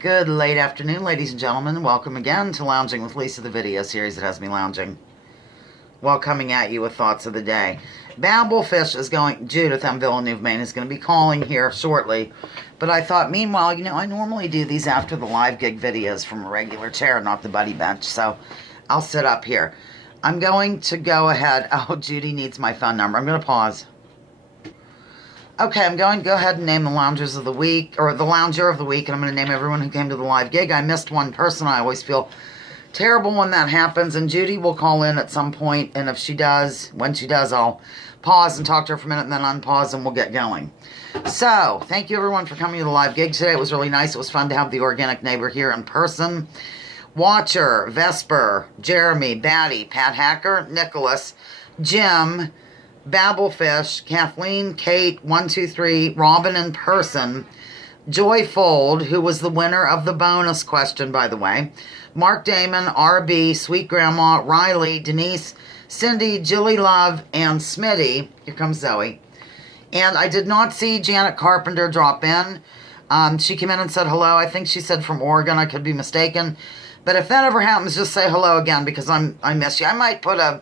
Good late afternoon, ladies and gentlemen. Welcome again to Lounging with Lisa, the video series that has me lounging while coming at you with thoughts of the day. Babel Fish is going, Judith M. Villeneuve, Maine, is going to be calling here shortly. But I thought, meanwhile, I normally do these after the live gig videos from a regular chair, not the buddy bench. So I'll sit up here. I'm going to go ahead. Oh, Judy needs my phone number. I'm going to pause. Okay, I'm going to go ahead and name the loungers of the week, or the lounger of the week, and I'm going to name everyone who came to the live gig. I missed one person. I always feel terrible when that happens, and Judy will call in at some point, and if she does, when she does, I'll pause and talk to her for a minute, and then unpause, and we'll get going. So, thank you everyone for coming to the live gig today. It was really nice. It was fun to have the organic neighbor here in person. Watcher, Vesper, Jeremy, Batty, Pat Hacker, Nicholas, Jim, Babel Fish, Kathleen, Kate, 123, Robin in person, Joy Fold, who was the winner of the bonus question, by the way, Mark Damon, RB, Sweet Grandma, Riley, Denise, Cindy, Jilly Love, and Smitty. Here comes Zoe. And I did not see Janet Carpenter drop in. She came in and said hello. I think she said from Oregon. I could be mistaken. But if that ever happens, just say hello again because I miss you. I might put a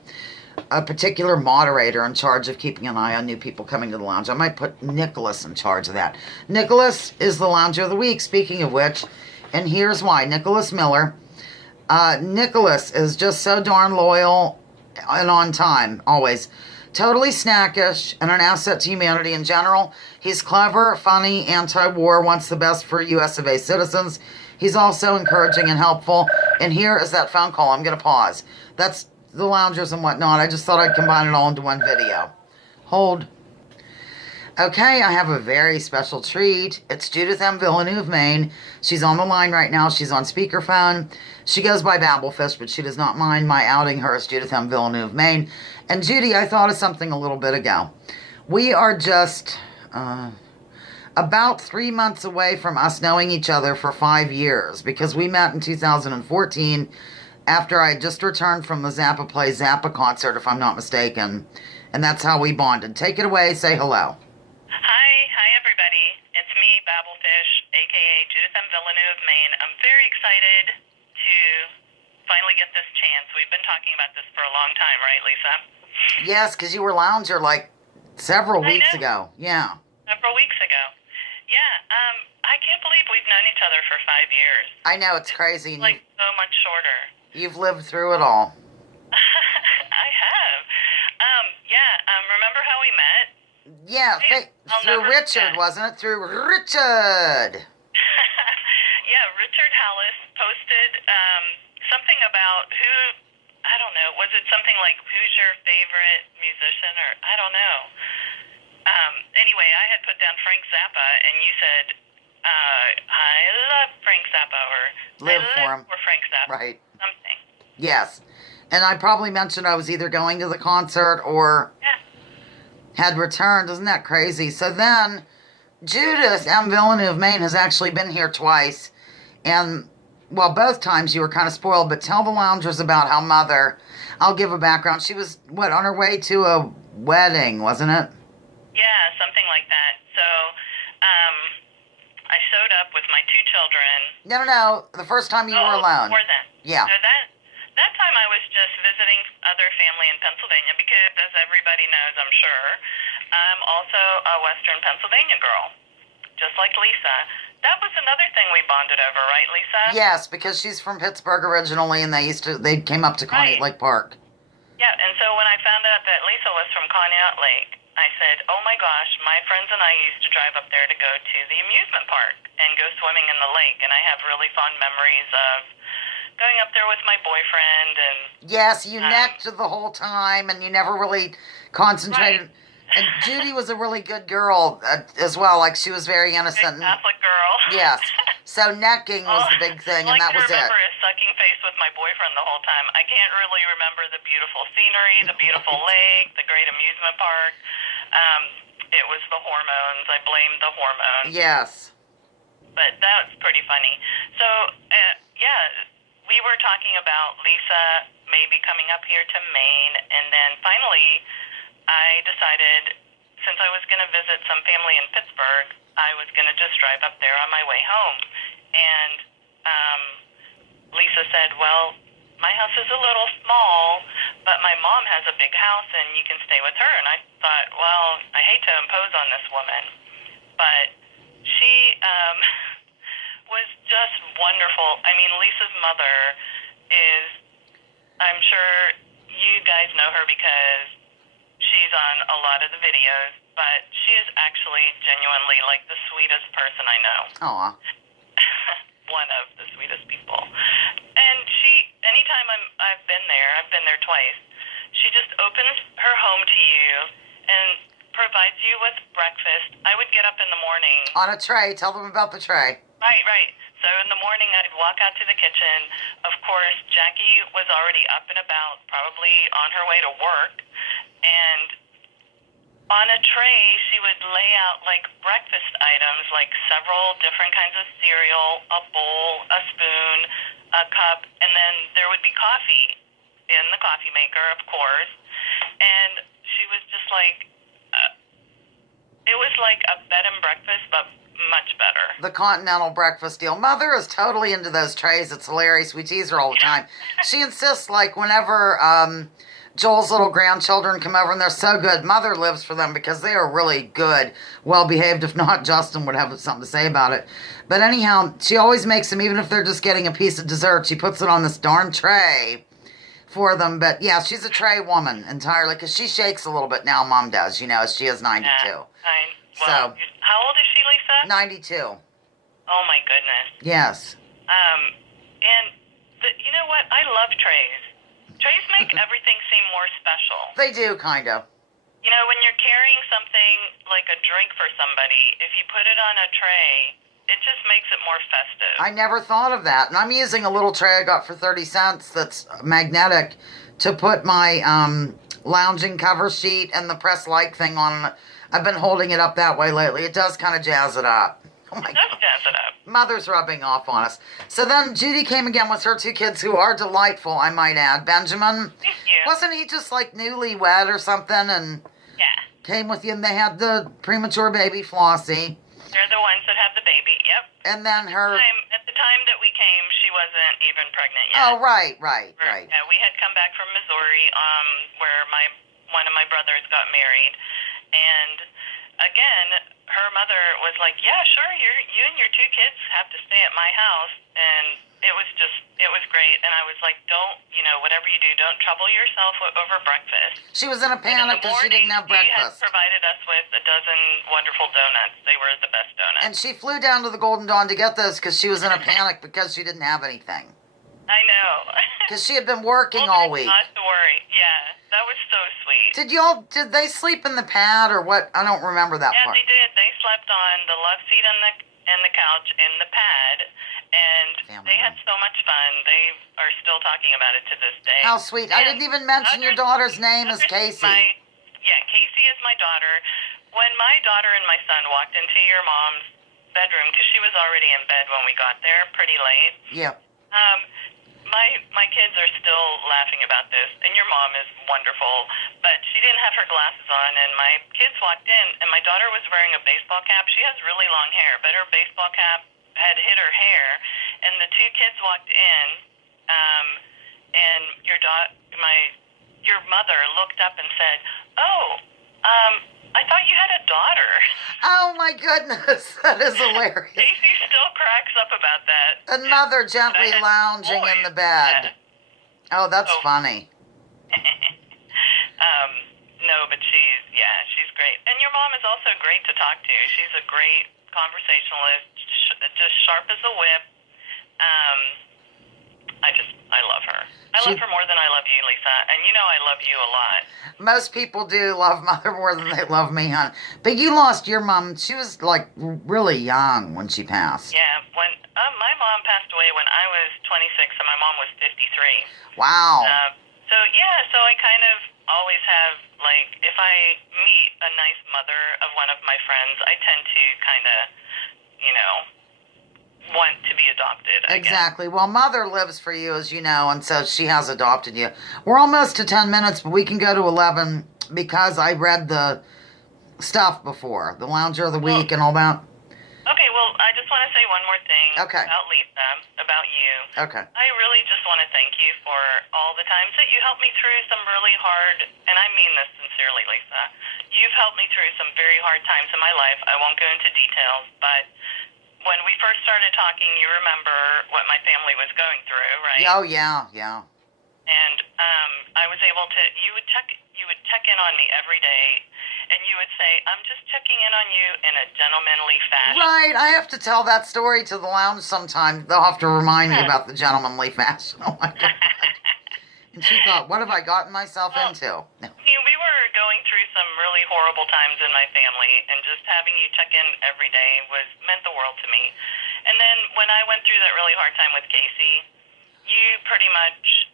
particular moderator in charge of keeping an eye on new people coming to the lounge. I might put Nicholas in charge of that. Nicholas is the lounger of the week, speaking of which, and here's why. Nicholas Miller. Nicholas is just so darn loyal and on time, always. Totally snackish and an asset to humanity in general. He's clever, funny, anti-war, wants the best for US of A citizens. He's also encouraging and helpful. And here is that phone call. I'm going to pause. That's the loungers and whatnot. I just thought I'd combine it all into one video. Hold. Okay, I have a very special treat. It's Judith M. Villeneuve, Maine. She's on the line right now. She's on speakerphone. She goes by Babel Fish, but she does not mind my outing her as Judith M. Villeneuve, Maine. And Judy, I thought of something a little bit ago. We are just about 3 months away from us knowing each other for 5 years because we met in 2014 after I had just returned from the Zappa Play Zappa concert, if I'm not mistaken. And that's how we bonded. Take it away. Say hello. Hi everybody. It's me, Babel Fish, a.k.a. Judith M. Villeneuve, Maine. I'm very excited to finally get this chance. We've been talking about this for a long time, right, Lisa? Yes, because you were lounger like several weeks ago. Yeah. Several weeks ago. Yeah, I can't believe we've known each other for 5 years. I know, it's crazy. It's like so much shorter. You've lived through it all. I have. Remember how we met? Yeah, through Richard, wasn't it? Through Richard. Yeah, Richard Hallis posted something about who, I don't know, was it something like who's your favorite musician or I don't know. Anyway, I had put down Frank Zappa and you said, I love Frank Zappa or Live I for live him. for Frank Zappa. Right. Something. Yes. And I probably mentioned I was either going to the concert or had returned. Isn't that crazy? So then, Judith M. Villeneuve, Maine has actually been here twice. And, well, both times you were kind of spoiled. But tell the loungers about how Mother, I'll give a background. She was, on her way to a wedding, wasn't it? Yeah, something like that. So, I showed up with my 2 children. No. The first time you were alone. Before then. Yeah. So that time I was just visiting other family in Pennsylvania because, as everybody knows, I'm sure, I'm also a Western Pennsylvania girl, just like Lisa. That was another thing we bonded over, right, Lisa? Yes, because she's from Pittsburgh originally, and they came up to Conneaut Lake Park. Yeah, and so when I found out that Lisa was from Conneaut Lake, I said, oh my gosh, my friends and I used to drive up there to go to the amusement park and go swimming in the lake, and I have really fond memories of going up there with my boyfriend. And yes, you necked the whole time, and you never really concentrated. Right. And Judy was a really good girl as well. Like, she was very innocent. Big Catholic girl. Yes. So necking was the big thing, and that was it. I remember a sucking face with my boyfriend the whole time. I can't really remember the beautiful scenery, the beautiful lake, the great amusement park. It was the hormones. I blamed the hormones. Yes. But that's pretty funny. So, we were talking about Lisa maybe coming up here to Maine, and then finally I decided, since I was going to visit some family in Pittsburgh, I was going to just drive up there on my way home. And Lisa said, well, my house is a little small, but my mom has a big house and you can stay with her. And I thought, well, I hate to impose on this woman, but she was just wonderful. I mean, Lisa's mother is, I'm sure you guys know her because she's on a lot of the videos, but she is actually genuinely like the sweetest person I know. Aw. One of the sweetest people. And she, anytime I've been there twice, she just opens her home to you and provides you with breakfast. I would get up in the morning. On a tray. Tell them about the tray. Right. So in the morning, I'd walk out to the kitchen. Of course, Jackie was already up and about, probably on her way to work. And on a tray, she would lay out like breakfast items, like several different kinds of cereal, a bowl, a spoon, a cup, and then there would be coffee in the coffee maker, of course. And she was just like, it was like a bed and breakfast, but much better. The continental breakfast deal. Mother is totally into those trays. It's hilarious. We tease her all the time. She insists, like, whenever Joel's little grandchildren come over, and they're so good, Mother lives for them because they are really good, well-behaved. If not, Justin would have something to say about it. But anyhow, she always makes them, even if they're just getting a piece of dessert, she puts it on this darn tray for them. But, yeah, she's a tray woman entirely because she shakes a little bit now, Mom does. You know, she is 92. Well, how old is she, Lisa? 92. Oh, my goodness. Yes. And you know what? I love trays. Trays make everything seem more special. They do, kind of. You know, when you're carrying something like a drink for somebody, if you put it on a tray, it just makes it more festive. I never thought of that. And I'm using a little tray I got for 30 cents that's magnetic to put my lounging cover sheet and the press light thing on. I've been holding it up that way lately. It does kind of jazz it up. Oh my God. Jazz it up. Mother's rubbing off on us. So then Judy came again with her two kids who are delightful, I might add. Benjamin. Thank you. Wasn't he just like newlywed or something? And yeah. Came with you and they had the premature baby, Flossie. They're the ones that have the baby, yep. And then At the time that we came, she wasn't even pregnant yet. Oh, right. Yeah, we had come back from Missouri, where one of my brothers got married. And again, her mother was like, yeah, sure, you and your two kids have to stay at my house. And it was great. And I was like, whatever you do, don't trouble yourself over breakfast. She was in a panic because she didn't have breakfast. She had provided us with a dozen wonderful donuts. They were the best donuts. And she flew down to the Golden Dawn to get those because she was in a panic because she didn't have anything. I know. Because she had been working all week. Not to worry. Yeah, that was so sweet. Did they sleep in the pad or what? I don't remember that part. Yeah, they did. They slept on the love seat and the couch in the pad, and they had so much fun. They are still talking about it to this day. How sweet. I didn't even mention your daughter's name is Casey. Casey is my daughter. When my daughter and my son walked into your mom's bedroom, because she was already in bed when we got there, pretty late. Yeah. My kids are still laughing about this, and your mom is wonderful, but she didn't have her glasses on, and my kids walked in, and my daughter was wearing a baseball cap. She has really long hair, but her baseball cap had hit her hair, and the two kids walked in, and your mother looked up and said, I thought you had a daughter. Oh, my goodness. That is hilarious. Casey still cracks up about that. Another gently lounging in the bed. Yeah. Oh, that's funny. No, but she's great. And your mom is also great to talk to. She's a great conversationalist, just sharp as a whip. I love her. I love her more than I love you, Lisa. And you know I love you a lot. Most people do love Mother more than they love me, hon. But you lost your mom. She was, like, really young when she passed. Yeah. When my mom passed away when I was 26 and my mom was 53. Wow. So I kind of always have, like, if I meet a nice mother of one of my friends, I tend to kind of, want to be adopted. Exactly. Well, Mother lives for you, as you know, and so she has adopted you. We're almost to 10 minutes, but we can go to 11 because I read the stuff before, the Lounger of the Week and all that. Okay, well, I just just want to say one more thing Okay. about Lisa, about you. Okay. I really just want to thank you for all the times that you helped me through some really hard, and I mean this sincerely, Lisa. You've helped me through some very hard times in my life. I won't go into details, but when we first started talking, you remember what my family was going through, right? Oh, yeah, yeah. And I was able to. You would check in on me every day, and you would say, "I'm just checking in on you in a gentlemanly fashion." Right, I have to tell that story to the lounge sometime. They'll have to remind me about the gentlemanly fashion. Oh my God. And she thought, what have I gotten myself into? We were going through some really horrible times in my family, and just having you check in every day meant the world to me. And then when I went through that really hard time with Casey, you pretty much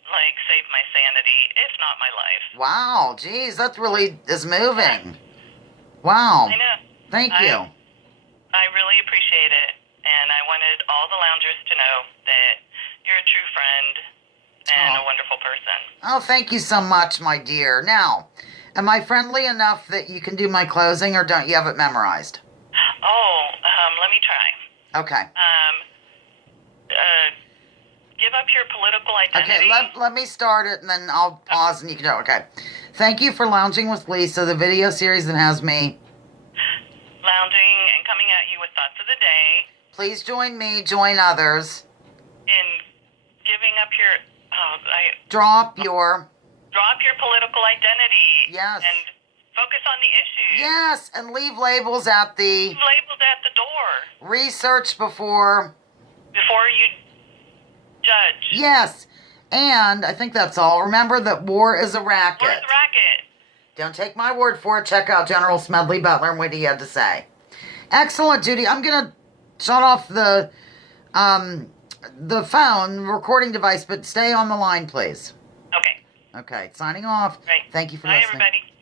saved my sanity, if not my life. Wow, geez, that really is moving. Wow. I know. Thank you. I really appreciate it, and I wanted all the loungers to know that you're a true friend and a wonderful person. Oh, thank you so much, my dear. Now, am I friendly enough that you can do my closing, or don't you have it memorized? Oh, let me try. Okay. Give up your political identity. Okay, let me start it, and then I'll pause, and you can do it. Okay. Thank you for Lounging with Lisa, the video series that has me lounging and coming at you with thoughts of the day. Please join me, join others. In giving up your... Drop your political identity. Yes. And focus on the issues. Yes, and leave labels at the... Leave labels at the door. Research before... Before you judge. Yes. And I think that's all. Remember that war is a racket. War is a racket. Don't take my word for it. Check out General Smedley Butler and what he had to say. Excellent, Judy. I'm going to shut off the phone recording device, but stay on the line, please. Okay. Okay. Signing off. Right. Thank you for Bye, listening. everybody.